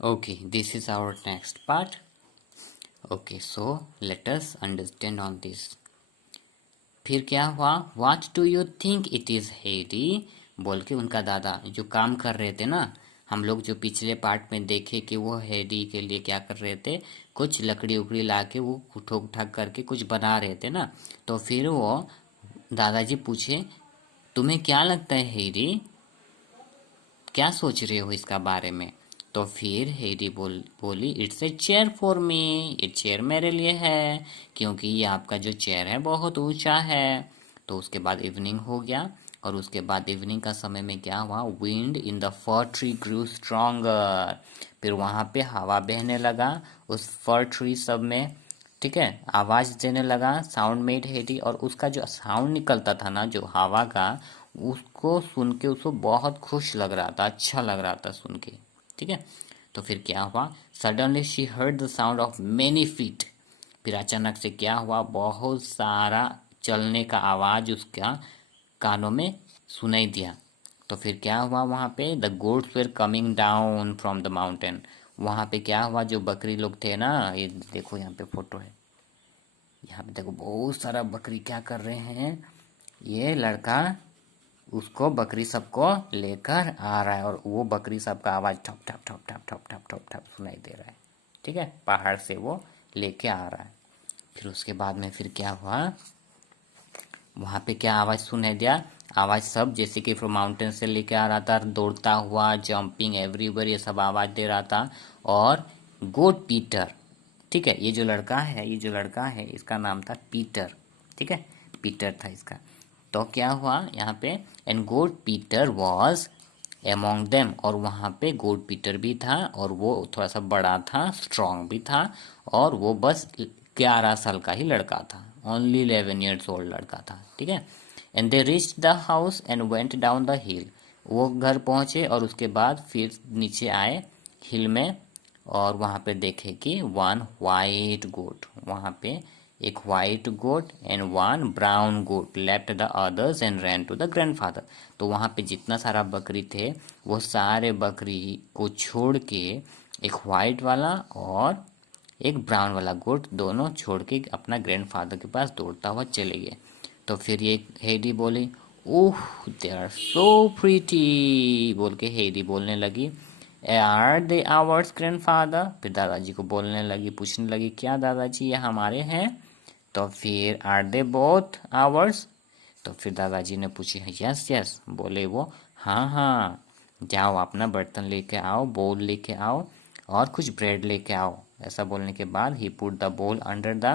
Okay, this is our next part. Okay, so let us understand on this. फिर क्या हुआ? What do you think it is, Harry? बोल के उनका दादा जो काम कर रहे थे ना, हम लोग जो पिछले पार्ट में देखे कि वो हैरी के लिए क्या कर रहे थे, कुछ लकड़ी उकड़ी ला के वो ठोक ठाक करके कुछ बना रहे थे ना। तो फिर वो दादाजी पूछे, तुम्हें क्या लगता है हैरी, क्या सोच रहे हो इसका बारे में? तो फिर हैरी बोली, it's a chair for me, ये चेयर मेरे लिए है, क्योंकि ये आपका जो चेयर है बहुत ऊंचा है। तो उसके बाद इवनिंग हो गया, और उसके बाद इवनिंग का समय में क्या हुआ, wind in the fir tree grew stronger. फिर वहां पे हवा बहने लगा उस फर ट्री सब में, ठीक है, आवाज देने लगा, साउंड मेड हेडी, और उसका जो साउंड निकलता था ना, जो हवा का, उसको सुन के उसको बहुत खुश लग रहा था, अच्छा लग रहा था सुन के, ठीक है। तो फिर क्या हुआ, suddenly she heard the sound of many feet. फिर अचानक से क्या हुआ, बहुत सारा चलने का आवाज उसका कानों में सुनाई दिया। तो फिर क्या हुआ, वहां पे the gods were coming down from the mountain. वहां पे क्या हुआ, जो बकरी लोग थे ना, ये देखो यहाँ पे फोटो है, यहाँ पे देखो बहुत सारा बकरी क्या कर रहे हैं, ये लड़का उसको बकरी सबको लेकर आ रहा है, और वो बकरी सबका आवाज ठप ठप ठप ठप ठप ठप ठप ठप सुनाई दे रहा है, ठीक है, पहाड़ से वो लेके आ रहा है। फिर उसके बाद में फिर क्या हुआ, वहां पे क्या आवाज सुनाई दिया, आवाज सब जैसे कि फ्रॉम माउंटेन से लेके आ रहा था, दौड़ता हुआ, जंपिंग एवरीवेयर, ये सब आवाज दे रहा था। और गोट पीटर, ठीक है, ये जो लड़का है, ये जो लड़का है इसका नाम था पीटर, ठीक है, पीटर था इसका। तो क्या हुआ यहाँ पे, एंड गोड पीटर वॉज एमोंग देम, और वहां पे गोड पीटर भी था, और वो थोड़ा सा बड़ा था, स्ट्रांग भी था, और वो बस 11 साल का ही लड़का था, ओनली 11 years old लड़का था, ठीक है। And they reach the house and went down the हिल। वो घर पहुंचे और उसके बाद फिर नीचे आए हिल में, और वहां पे देखे कि वन वाइट गोट, वहां पे एक white goat and one brown goat left the others and ran to the grandfather. तो वहां पे जितना सारा बकरी थे, वो सारे बकरी को छोड़ के एक वाइट वाला और एक ब्राउन वाला गोट दोनों छोड़ के अपना ग्रैंडफादर के पास दौड़ता हुआ चले गए। तो फिर ये हेडी बोली, ओह दे आर सो प्रीटी, बोल के हेडी बोलने लगी, आर दे आवर्स ग्रैंडफादर। फिर दादाजी को बोलने लगी, पूछने लगी, क्या दादाजी ये हमारे हैं? तो फिर आर दे बोथ आवर्स? तो फिर दादाजी ने पूछी, यस यस, बोले वो, हाँ हाँ, जाओ अपना बर्तन लेके आओ, बोल लेके आओ, और कुछ ब्रेड लेके आओ। ऐसा बोलने के बाद he put the ball under the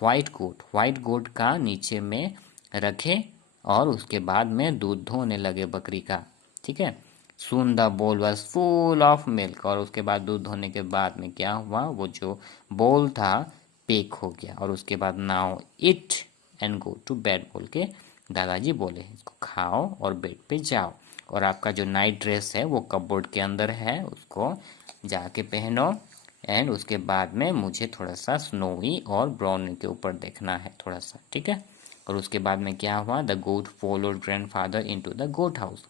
white goat, white goat का नीचे में रखे, और उसके बाद में दूध धोने लगे बकरी का, ठीक है। सून द बोल वॉज फुल ऑफ मिल्क, और उसके बाद दूध धोने के बाद में क्या हुआ, वो जो बोल था पेक हो गया, और उसके बाद now it and go to bed, बोल के दादाजी बोले, इसको खाओ और बेड पे जाओ, और आपका जो नाइट ड्रेस है वो कपबोर्ड के अंदर है, उसको जाके पहनो, एंड उसके बाद में मुझे थोड़ा सा स्नोवी और ब्राउन के ऊपर देखना है थोड़ा सा, ठीक है। और उसके बाद में क्या हुआ, the goat followed grandfather into the goat house.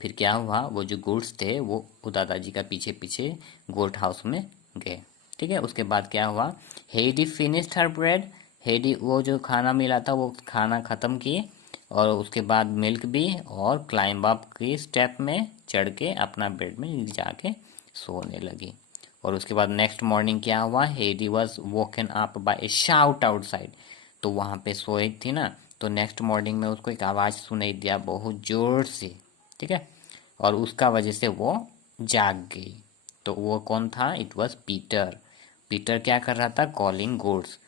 फिर क्या हुआ, वो जो गोट्स थे वो दादाजी का पीछे पीछे गोट हाउस में गए, ठीक है। उसके बाद क्या हुआ, हेडी फिनिश्ड हर ब्रेड, हेडी वो जो खाना मिला था वो खाना खत्म किए, और उसके बाद मिल्क भी, और क्लाइंब अप की स्टेप में चढ़ के अपना बेड में जाके सोने लगी। और उसके बाद नेक्स्ट मॉर्निंग क्या हुआ, Heidi was woken up by A shout outside. तो वहां पे सोई थी ना, तो नेक्स्ट मॉर्निंग में उसको एक आवाज सुनाई दिया बहुत जोर से, ठीक है, और उसका वजह से वो जाग गई। तो वो कौन था, इट वॉज पीटर। पीटर क्या कर रहा था, कॉलिंग गोड्स,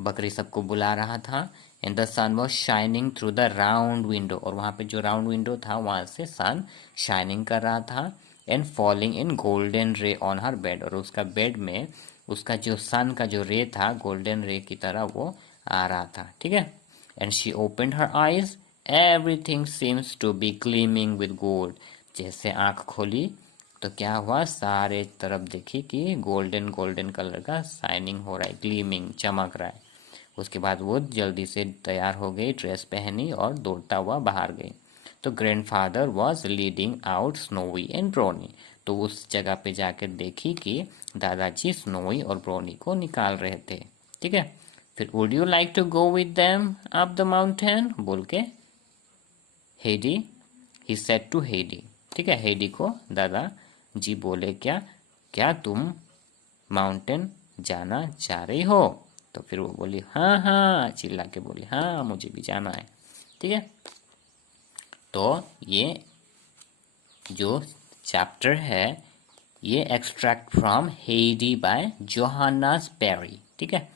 बकरी सबको बुला रहा था। And the sun was shining through the round window, और वहां पे जो राउंड विंडो था वहां से सन शाइनिंग कर रहा था, एंड फॉलिंग इन गोल्डन रे ऑन हर बेड, और उसका बेड में उसका जो सन का जो रे था गोल्डन रे की तरह वो आ रहा था, ठीक है। And she opened her eyes, everything seems to be gleaming with gold. जैसे आंख खोली तो क्या हुआ, सारे तरफ देखी कि गोल्डन गोल्डन कलर का शाइनिंग हो रहा है, ग्लीमिंग, चमक रहा है। उसके बाद वो जल्दी से तैयार हो गई, ड्रेस पहनी और दौड़ता हुआ बाहर गई। तो grandfather was leading out Snowy and Brownie, तो उस जगह पे जाकर देखी कि दादाजी स्नोवी और ब्रोनी को निकाल रहे थे। ठीक है, फिर would you like to go with them up the mountain बोल के Heidi he said to Heidi. ठीक है, हेडी को दादाजी बोले क्या क्या तुम माउंटेन जाना चाह रही हो? तो फिर वो बोली हाँ हाँ, चिल्ला के बोली हाँ मुझे भी जाना है। ठीक है, तो ये जो चैप्टर है ये extract from Heidi by Johanna Spyri. ठीक है,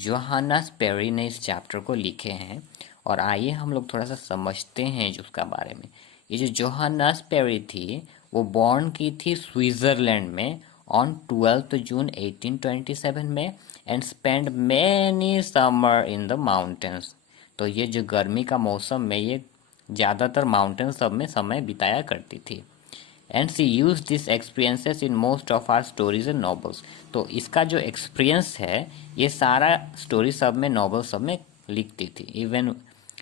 जोहाना स्पेरी ने इस चैप्टर को लिखे हैं और आइए हम लोग थोड़ा सा समझते हैं जो उसका बारे में। ये जो जोहाना स्पेरी थी वो बॉर्न की थी स्विट्जरलैंड में ऑन 12 जून 1827 में and spend many summer in the mountains. तो ये जो गर्मी का मौसम में ये ज़्यादातर माउंटेन सब में समय बिताया करती थी। And she use this experiences in most of our stories and novels. तो इसका जो एक्सपीरियंस है ये सारा स्टोरी सब में, नॉवेल सब में लिखती थी।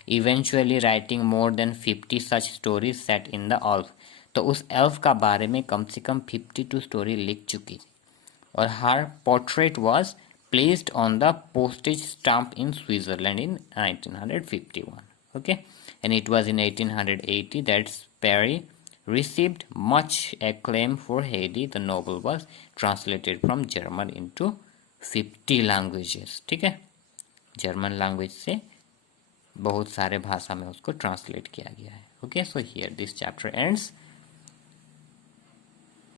Eventually writing more than 50 such stories set in the elf. तो उस एल्फ का बारे में कम से कम 52 स्टोरी लिख चुकी थी। और her portrait was placed on the postage stamp in Switzerland in 1951. Okay, and it was in 1880 that Sperry received much acclaim for Heidi. The novel was translated from German into 50 languages. ठीक है, German language से बहुत सारे भाषा में उसको translate किया गया है। Okay, so here this chapter ends.